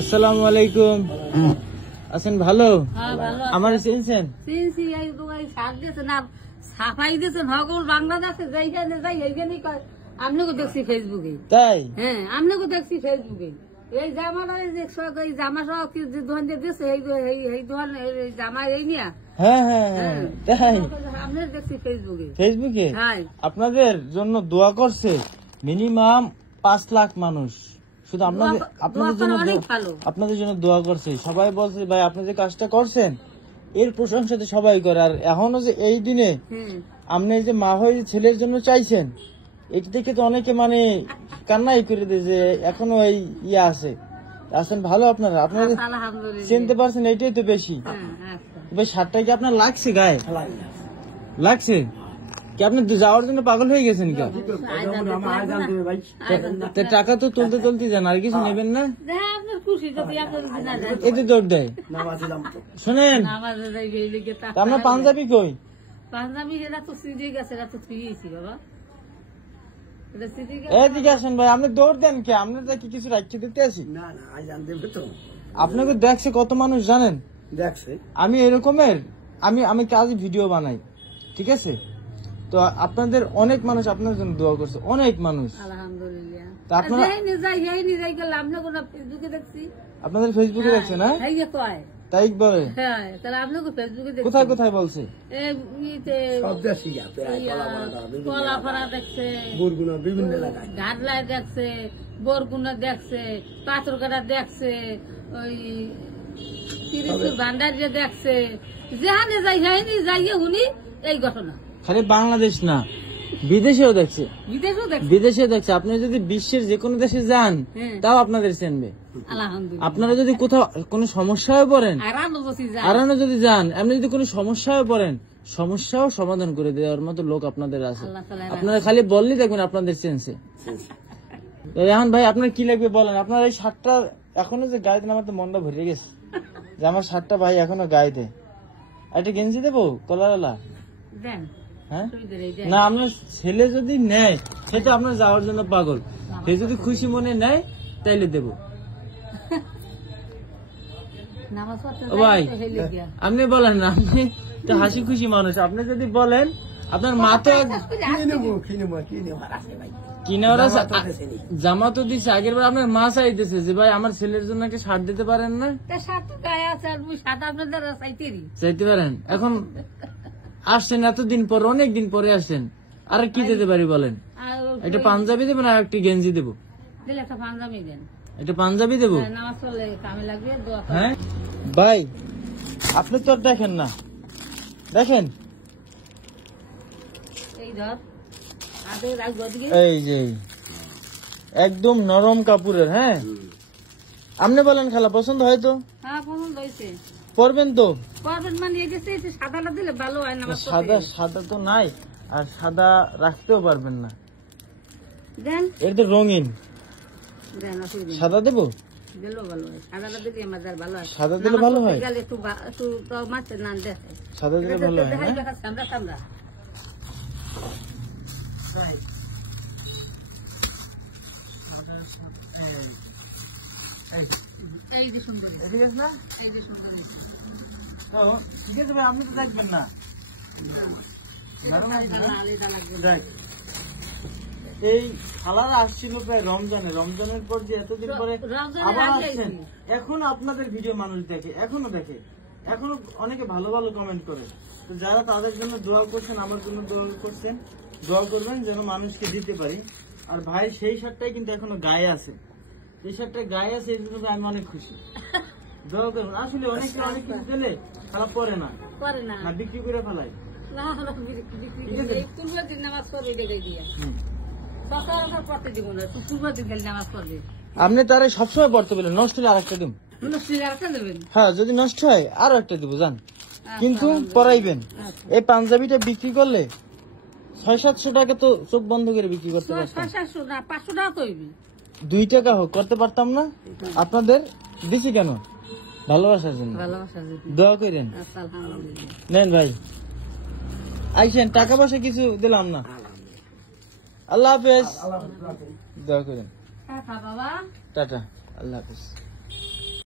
আসসালামু আলাইকুম। আছেন ভালো? আমার চিনছেন? সাফাই দিয়েছেন হকল বাংলাদেশে যাইখানে যাই এইখানে আপনাকে দেখছি ফেসবুকে। তাই? হ্যাঁ, আপনাকে দেখছি ফেসবুকে। এই জামাটা এই জামা সহ দোকান দিয়ে দিয়েছে এই দোকান জামা এই নিয়ে। হ্যাঁ হ্যাঁ হ্যাঁ, তাই আপনার দেখছি ফেসবুকে। ফেসবুকে হ্যাঁ, আপনাদের জন্য দোয়া করছে মিনিমাম 5 লাখ মানুষ। শুধু আপনাদের জন্য দোয়া করছে। সবাই বলছে ভাই আপনি যে কাজটা করছেন এর প্রশংসা তো সবাই করে। আর এখনো যে এই দিনে আপনি যে মা হয়ে ছেলের জন্য চাইছেন এটা দেখে তো অনেকে মানে কান্নাই করে দেয় যে এখনো এই ইয়ে আছে। আছেন ভালো আপনারা চিনতে পারছেন, এইটাই তো বেশি। ভাই শার্টটা কি আপনার লাগছে গায়ে? লাগছে কি? আপনি যাওয়ার জন্য পাগল হয়ে গেছেন কি? টাকা তো তুলতে তুলতে যান, আর কিছু নেবেন না? এতে দৌড় দেয়। শোনেন আপনার পাঞ্জাবি কই? পাঞ্জাবি এটা তো সিঁড়ি গেছে, এটা তো থুয়েছি বাবা। এদিকে আসেন ভাই, আপনি দৌড় দেন কে? আপনার কি কিছু রাখতে দিতে আসি? আপনাকে দেখছে কত মানুষ জানেন? দেখছে আমি এরকমের আমি কাজ ভিডিও বানাই, ঠিক আছে? তো আপনাদের অনেক মানুষ আপনার জন্য দোয়া করছে, অনেক মানুষ। আলহামদুলিল্লাহ। তা আপনারা আপনাদের ফেসবুকে দেখছেন? না তাই বলে? কোথায় কোথায় বলছে? কলাপাড়া দেখছে, বিভিন্ন এলাকায় ঘাটলায় দেখছে, বরগুনা দেখছে, পাথরকাটা দেখছে, ওই তিরিপুর ভান্ডারিয়া দেখছে। যেখানে যাই যাইনি যাইয়ে শুনি এই ঘটনা। খালি বাংলাদেশ না, বিদেশেও দেখছে। বিদেশেও দেখছে। আপনি যদি বিশ্বের যে কোনো দেশে যান তাও আপনাদের চেনবে। আপনারা যদি কোথাও কোনো সমস্যায় পড়েন, আরানো যদি যান, আপনি যদি কোনো সমস্যায় পড়েন, সমস্যাও সমাধান করে দেওয়ার মতো লোক আপনাদের আছে। আপনারা খালি বললেই দেখবেন আপনাদের চেনছে। এখন ভাই আপনার কি লাগবে বলেন? আপনার এই শার্টটা এখনো যে গায়ে দেন, আমার তো মনটা ভরে গেছে যে আমার শার্টটা ভাই এখনো গায়ে দেয়। একটা গেঞ্জি দেবো কলারওয়ালা? হ্যাঁ না, আপনার ছেলে যদি নেয় সে তো আপনার যাওয়ার জন্য পাগল। সে যদি খুশি মনে নেয় তাইলে দেবো। ভাই আপনি বলেন না, আপনি তো হাসি খুশি মানুষ। আপনি যদি বলেন আপনার মা তো জামা তো দিচ্ছে আগের বার, আপনার মা চাইতেছে যে ভাই আমার ছেলের জন্য একটা শার্ট দিতে পারেন না? চাইতে পারেন। এখন আসছেন এতদিন পর, অনেক দিন পরে আসছেন, আর কি দিতে পারি বলেন? একটা পাঞ্জাবি দেবেন আর একটা গেঞ্জি দেবো? একটা পাঞ্জাবি দেবো। হ্যাঁ ভাই আপনি তো দেখেন না, দেখেন এই যে একদম নরম কাপড়ের। হ্যাঁ আপনি বলেন খালা পছন্দ হয় তো? পরবেন তো? সাদা সাদা তো নাই, আর সাদা রাখতেও পারবেন না, এটা তো রঙিন। সাদা দেবো? সাদা দিলে ভালো হয়। সাদা দিলে ভালো হয়। আপনি তো দেখবেন না। এই খালারা আসছিল প্রায় রমজানের পর যে এতদিন পরে আবার আসছেন। এখন আপনাদের ভিডিও মানুষ দেখে, এখনো দেখে, এখনো অনেকে ভালো ভালো কমেন্ট করে। তো যারা তাদের জন্য দোয়া করছেন, আমার জন্য দোয়া করছেন, দোয়া করবেন যেন মানুষকে দিতে পারি। আর ভাই সেই শার্টটাই কিন্তু এখনো গায়ে আছে, এই শার্টটা গায়ে আছে, এই জন্য আমি অনেক খুশি। দোয়া করবেন। আসলে অনেকে অনেক কিছু দিলে খারাপ পরে না, বিক্রি করে ফেলায়। আপনি তারা সবসময় পড়তে বলেন, নষ্ট হলে আর একটা দিন। হ্যাঁ যদি নষ্ট হয় আরো একটা দিব জান, কিন্তু পরাইবেন। এই পাঞ্জাবিটা বিক্রি করলে 600-700 টাকা তো চোখ বন্ধ করে বিক্রি করতে পারতাম। 2 টাকা হোক করতে পারতাম না? আপনাদের দিছি কেন? ভালোবাসার জন্য। দোয়া করেন। নেন ভাই আইসেন, টাকা পয়সা কিছু দিলাম না। আল্লাহ হাফেজ। দোয়া করেন। টাটা, আল্লাহ হাফেজ।